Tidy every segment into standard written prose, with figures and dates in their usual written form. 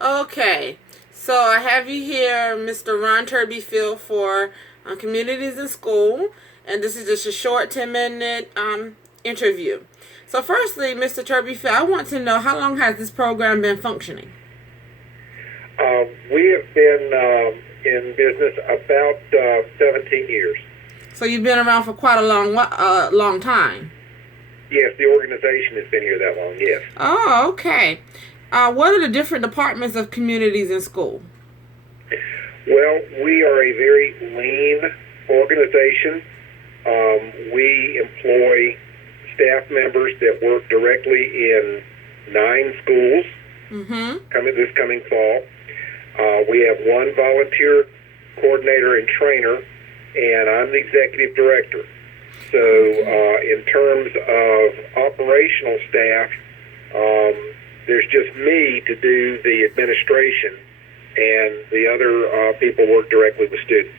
Okay, so I have you here, Mr. Ron Turbyfield, for Communities in School, and this is just a short 10-minute interview. So, firstly, Mr. Turbyfield, I want to know how long has this program been functioning? We have been in business about 17 years. So, you've been around for quite a long time. Yes, the organization has been here that long, yes. Oh, okay. What are the different departments of Communities in School? Well, we are a very lean organization. We employ staff members that work directly in 9 schools this coming fall. We have one volunteer coordinator and trainer, and I'm the executive director. So in terms of operational staff, there's just me to do the administration, and the other people work directly with students.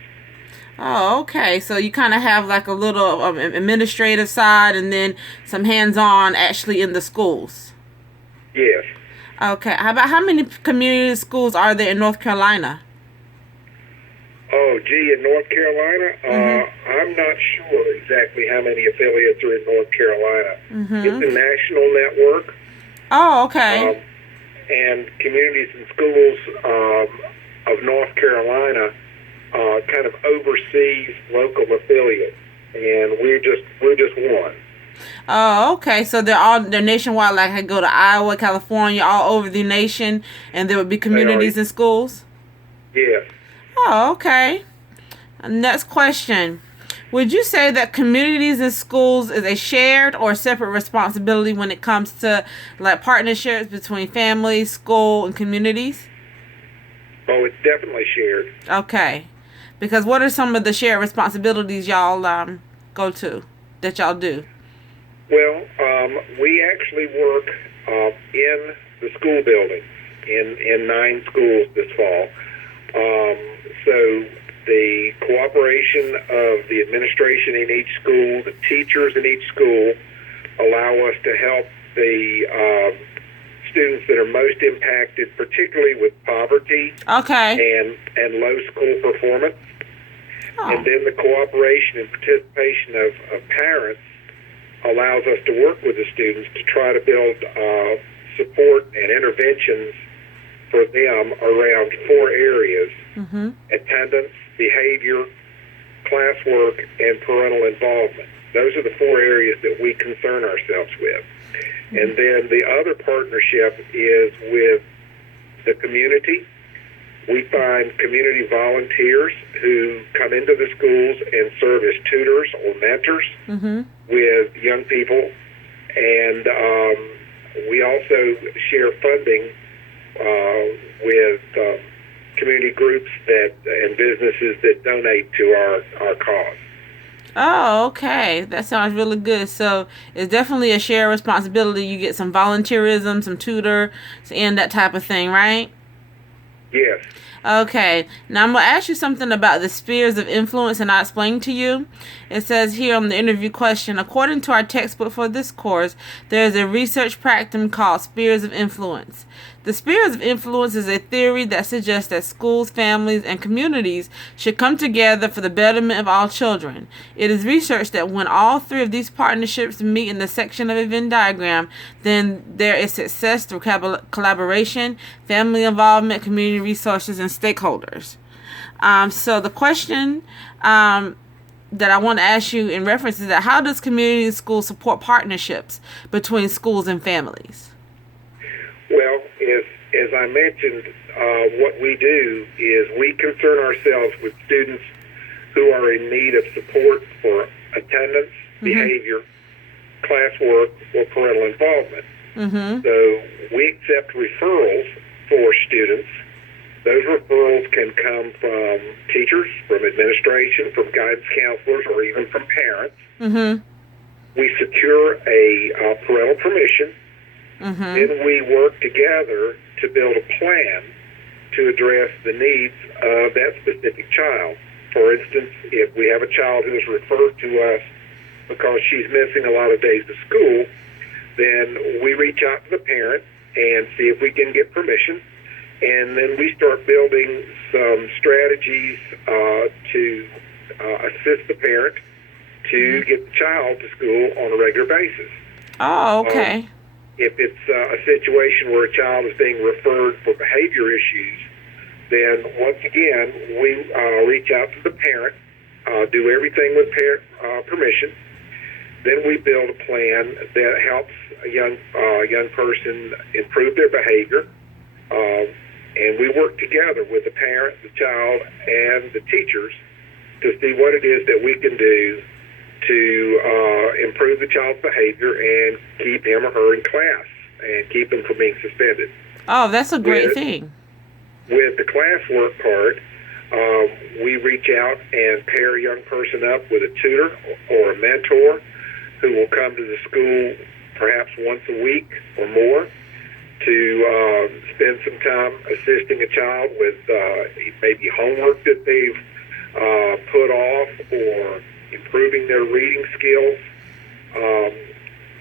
Oh, okay. So you kind of have like a little administrative side and then some hands-on actually in the schools. Yes. Okay. How many community schools are there in North Carolina? Oh, gee, in North Carolina, I'm not sure exactly how many affiliates are in North Carolina. It's a national network. Oh, okay. And Communities in Schools of North Carolina kind of oversees local affiliates, and we're just one. Oh, okay. So they're nationwide. Like I go to Iowa, California, all over the nation, and there would be communities in schools. Yes. Oh, okay. Next question. Would you say that communities in schools is a shared or separate responsibility when it comes to like partnerships between families, school, and communities? Oh, it's definitely shared. Okay. Because what are some of the shared responsibilities y'all go to that y'all do? Well, we actually work in the school building in 9 schools this fall. So the cooperation of the administration in each school, the teachers in each school, allow us to help the students that are most impacted, particularly with poverty and low school performance. Oh. And then the cooperation and participation of parents allows us to work with the students to try to build support and interventions for them around 4 areas: attendance, behavior, classwork, and parental involvement. Those are the 4 areas that we concern ourselves with. And then the other partnership is with the community. We find community volunteers who come into the schools and serve as tutors or mentors with young people. And we also share funding with community groups and businesses that donate to our cause. Oh, okay. That sounds really good. So it's definitely a shared responsibility. You get some volunteerism, some tutor, and that type of thing, right? Yes. Okay. Now I'm going to ask you something about the spheres of influence, and I'll explain to you. It says here on the interview question, according to our textbook for this course, there is a research practice called spheres of influence. The spheres of influence is a theory that suggests that schools, families, and communities should come together for the betterment of all children. It is researched that when all 3 of these partnerships meet in the section of a Venn diagram, then there is success through collaboration, family involvement, community resources, and stakeholders. So the question that I want to ask you in reference is that how does community schools support partnerships between schools and families? Well, as I mentioned, what we do is we concern ourselves with students who are in need of support for attendance, behavior, classwork, or parental involvement. So we accept referrals for students. Those referrals can come from teachers, from administration, from guidance counselors, or even from parents. We secure a parental permission. Then we work together to build a plan to address the needs of that specific child. For instance, if we have a child who is referred to us because she's missing a lot of days of school, then we reach out to the parent and see if we can get permission. And then we start building some strategies to assist the parent to get the child to school on a regular basis. Oh, okay. If it's a situation where a child is being referred for behavior issues, then once again, we reach out to the parent, do everything with parent permission. Then we build a plan that helps a young person improve their behavior. And we work together with the parent, the child, and the teachers to see what it is that we can do to improve the child's behavior and keep him or her in class and keep him from being suspended. Oh, that's a great thing. With the classwork part, we reach out and pair a young person up with a tutor or a mentor who will come to the school perhaps once a week or more to spend some time assisting a child with maybe homework that they've put off or improving their reading skills.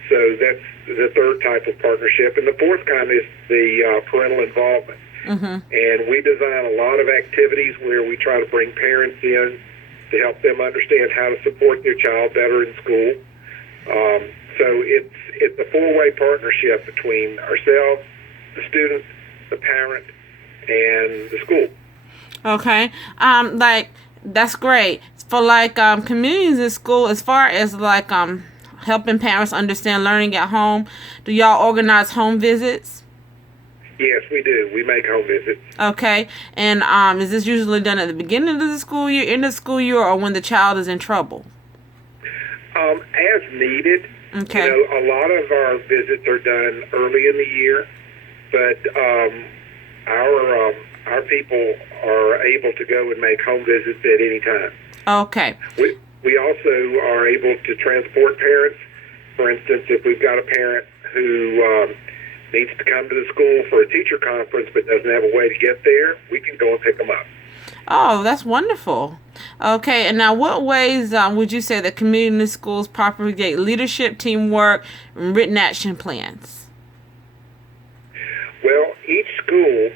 So that's the third type of partnership. And the fourth kind is the parental involvement. Mm-hmm. And we design a lot of activities where we try to bring parents in to help them understand how to support their child better in school. So it's a four-way partnership between ourselves, the student, the parent, and the school. Okay. That's great. For communities in school, as far as helping parents understand learning at home, do y'all organize home visits? Yes, we do. We make home visits. Okay. And is this usually done at the beginning of the school year, end of the school year, or when the child is in trouble? As needed. Okay. A lot of our visits are done early in the year, but our people are able to go and make home visits at any time. Okay. We also are able to transport parents. For instance, if we've got a parent who needs to come to the school for a teacher conference but doesn't have a way to get there, we can go and pick them up. Oh, that's wonderful. Okay, and now what ways would you say that community schools propagate leadership, teamwork, and written action plans? Well, each school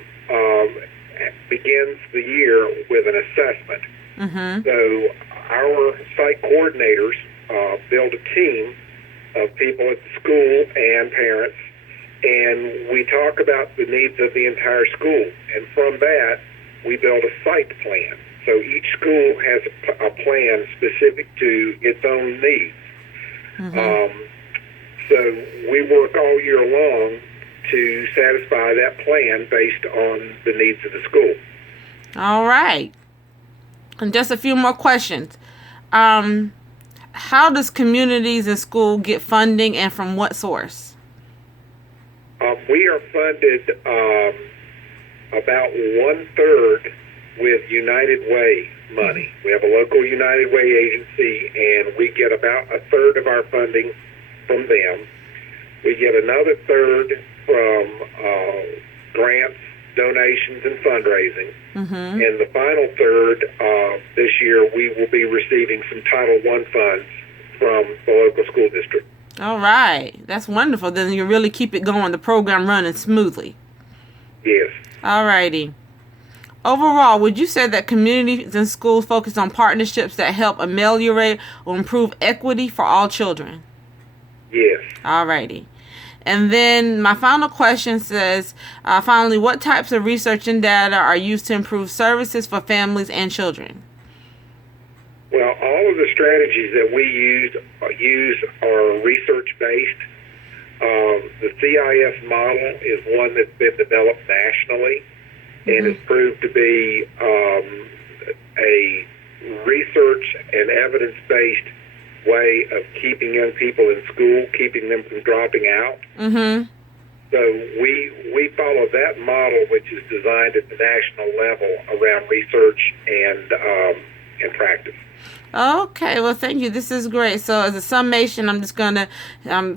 begins the year with an assessment. Mm-hmm. So our site coordinators build a team of people at the school and parents, and we talk about the needs of the entire school. And from that, we build a site plan. So each school has a plan specific to its own needs. Mm-hmm. So we work all year long to satisfy that plan based on the needs of the school. All right. And just a few more questions. How does communities and school get funding, and from what source? We are funded about 1/3 with United Way money. We have a local United Way agency, and we get about 1/3 of our funding from them. We get another 1/3 from grants, donations, and fundraising. Mm-hmm. And the final 1/3 this year, we will be receiving some Title I funds from the local school district. All right. That's wonderful. Then you really keep it going, the program running smoothly. Yes. All righty. Overall, would you say that communities and schools focus on partnerships that help ameliorate or improve equity for all children? Yes. All righty. And then my final question says, finally, what types of research and data are used to improve services for families and children? Well, all of the strategies that we use are research-based. The CIS model is one that's been developed nationally, and has proved to be a research and evidence-based way of keeping young people in school, keeping them from dropping out. Mm-hmm. So we follow that model, which is designed at the national level around research and practice. Okay, well, thank you. This is great. So, as a summation, I'm just going to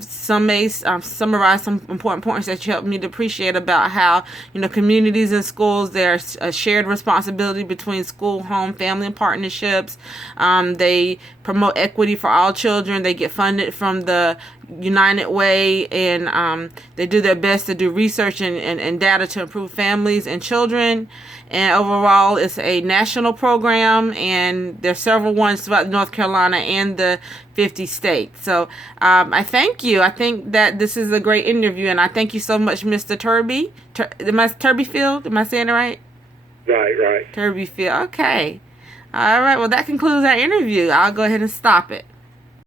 summarize some important points that you helped me to appreciate about how, communities and schools, there's a shared responsibility between school, home, family, and partnerships. They promote equity for all children. They get funded from the United Way, and they do their best to do research and data to improve families and children. And overall, it's a national program, and there's several ones throughout North Carolina and the 50 states. So I thank you. I think that this is a great interview, and I thank you so much, Mr. Turby. Turbyfield? Am I saying it right? Right. Turbyfield. Okay. All right. Well, that concludes our interview. I'll go ahead and stop it.